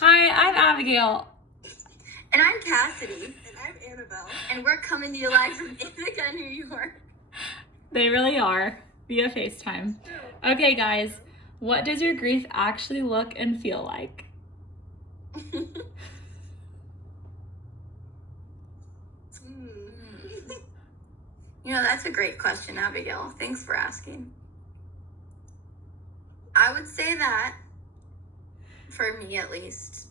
Hi, I'm Abigail. And I'm Cassidy. And I'm Annabelle. And we're coming to you live from Ithaca, New York. They really are, via FaceTime. Okay, guys, what does your grief actually look and feel like? You know, that's a great question, Abigail. Thanks for asking. I would say that, for me at least,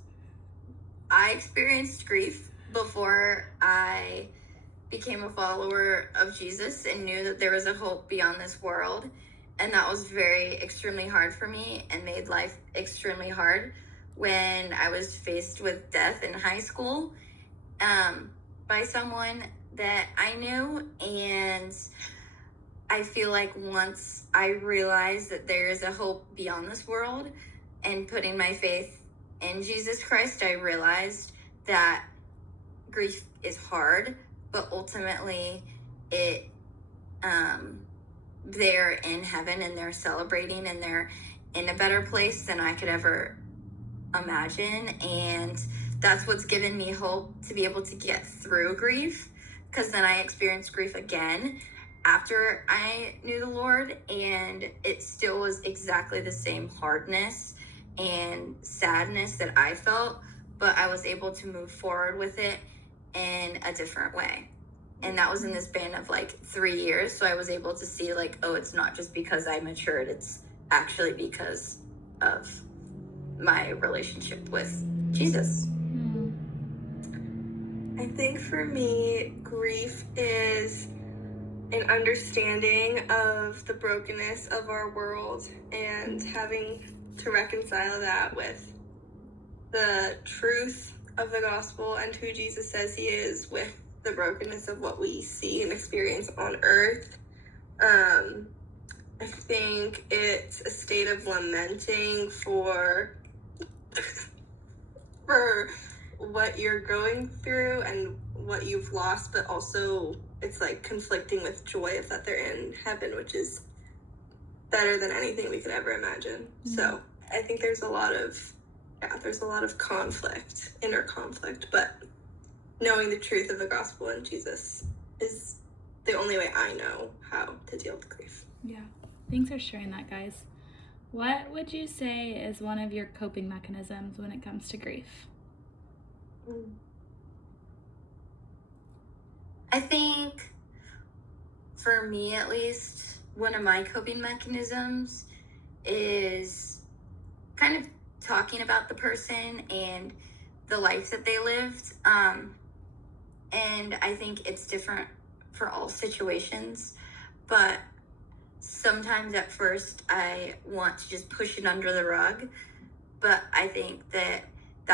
I experienced grief before I became a follower of Jesus and knew that there was a hope beyond this world. And that was extremely hard for me and made life extremely hard when I was faced with death in high school by someone that I knew. And I feel like once I realized that there is a hope beyond this world and putting my faith in Jesus Christ, I realized that grief is hard, but ultimately they're in heaven and they're celebrating and they're in a better place than I could ever imagine. And that's what's given me hope to be able to get through grief, because then I experienced grief again after I knew the Lord, and it still was exactly the same hardness and sadness that I felt, but I was able to move forward with it in a different way. And that was in the span of like 3 years. So I was able to see like, oh, it's not just because I matured, it's actually because of my relationship with Jesus. I think for me, grief is an understanding of the brokenness of our world and having to reconcile that with the truth of the gospel and who Jesus says he is with the brokenness of what we see and experience on earth. I think it's a state of lamenting for what you're going through and what you've lost, but also it's like conflicting with joy of that they're in heaven, which is better than anything we could ever imagine. So I think there's a lot of conflict, inner conflict, but knowing the truth of the gospel and Jesus is the only way I know how to deal with grief. Yeah, thanks for sharing that, guys. What would you say is one of your coping mechanisms when it comes to grief? I think, for me at least, one of my coping mechanisms is kind of talking about the person and the life that they lived. And I think it's different for all situations, but sometimes at first I want to just push it under the rug, but I think that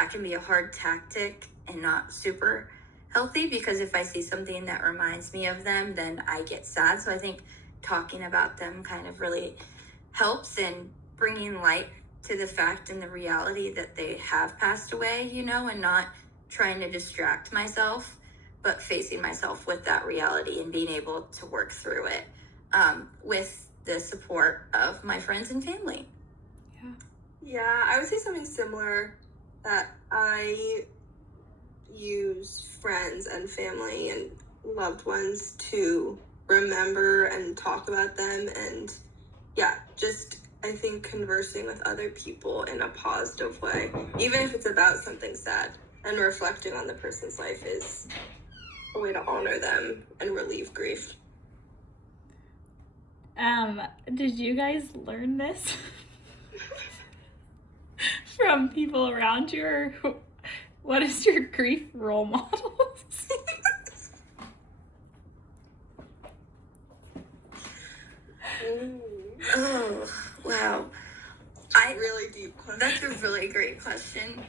can be a hard tactic and not super healthy, because if I see something that reminds me of them, then I get sad. So I think talking about them kind of really helps in bringing light to the fact and the reality that they have passed away, and not trying to distract myself, but facing myself with that reality and being able to work through it with the support of my friends and family. Yeah, I would say something similar, that I use friends and family and loved ones to remember and talk about them. And just I think conversing with other people in a positive way, even if it's about something sad, and reflecting on the person's life is a way to honor them and relieve grief. Did you guys learn this from people around you, or what is your grief role models? Oh, wow. Really deep question. That's a really great question.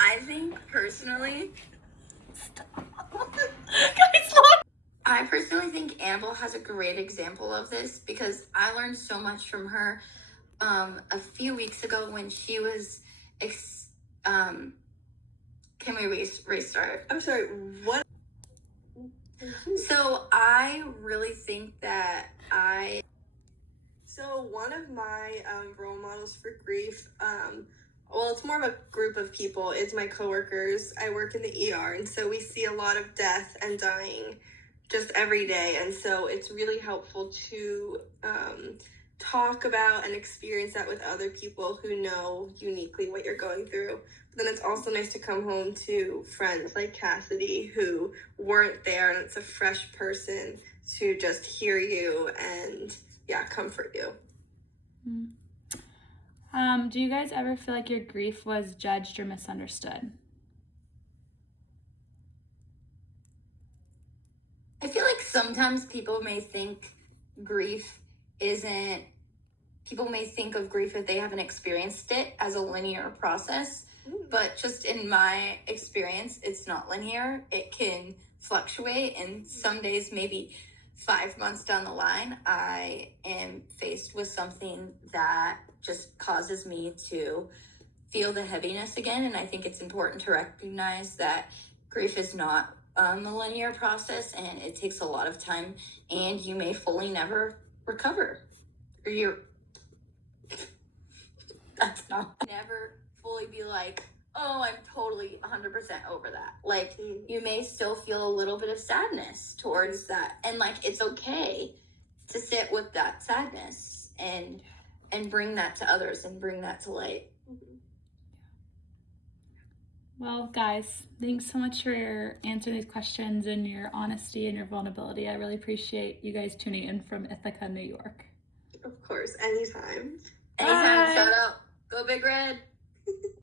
I think personally, I personally think Annabelle has a great example of this, because I learned so much from her a few weeks ago when she was can we restart? I'm sorry, what? So I really think that So one of my role models for grief well, it's more of a group of people. It's my coworkers. I work in the ER, and so we see a lot of death and dying just every day. And so it's really helpful to talk about and experience that with other people who know uniquely what you're going through. But then it's also nice to come home to friends like Cassidy who weren't there, and it's a fresh person to just hear you and, yeah, comfort you. Do you guys ever feel like your grief was judged or misunderstood? I feel like sometimes people may think people may think of grief if they haven't experienced it as a linear process. But just in my experience, it's not linear. It can fluctuate, and some days, maybe 5 months down the line, I am faced with something that just causes me to feel the heaviness again. And I think it's important to recognize that grief is not a linear process, and it takes a lot of time, and you may fully never recover. Or that's not never fully be like, oh, I'm totally 100% over that. Like, you may still feel a little bit of sadness towards that, and like, it's okay to sit with that sadness and bring that to others and bring that to light. Well, guys, thanks so much for answering these questions and your honesty and your vulnerability. I really appreciate you guys tuning in from Ithaca, New York. Of course, anytime. Anytime, Bye. shout out. Go Big Red.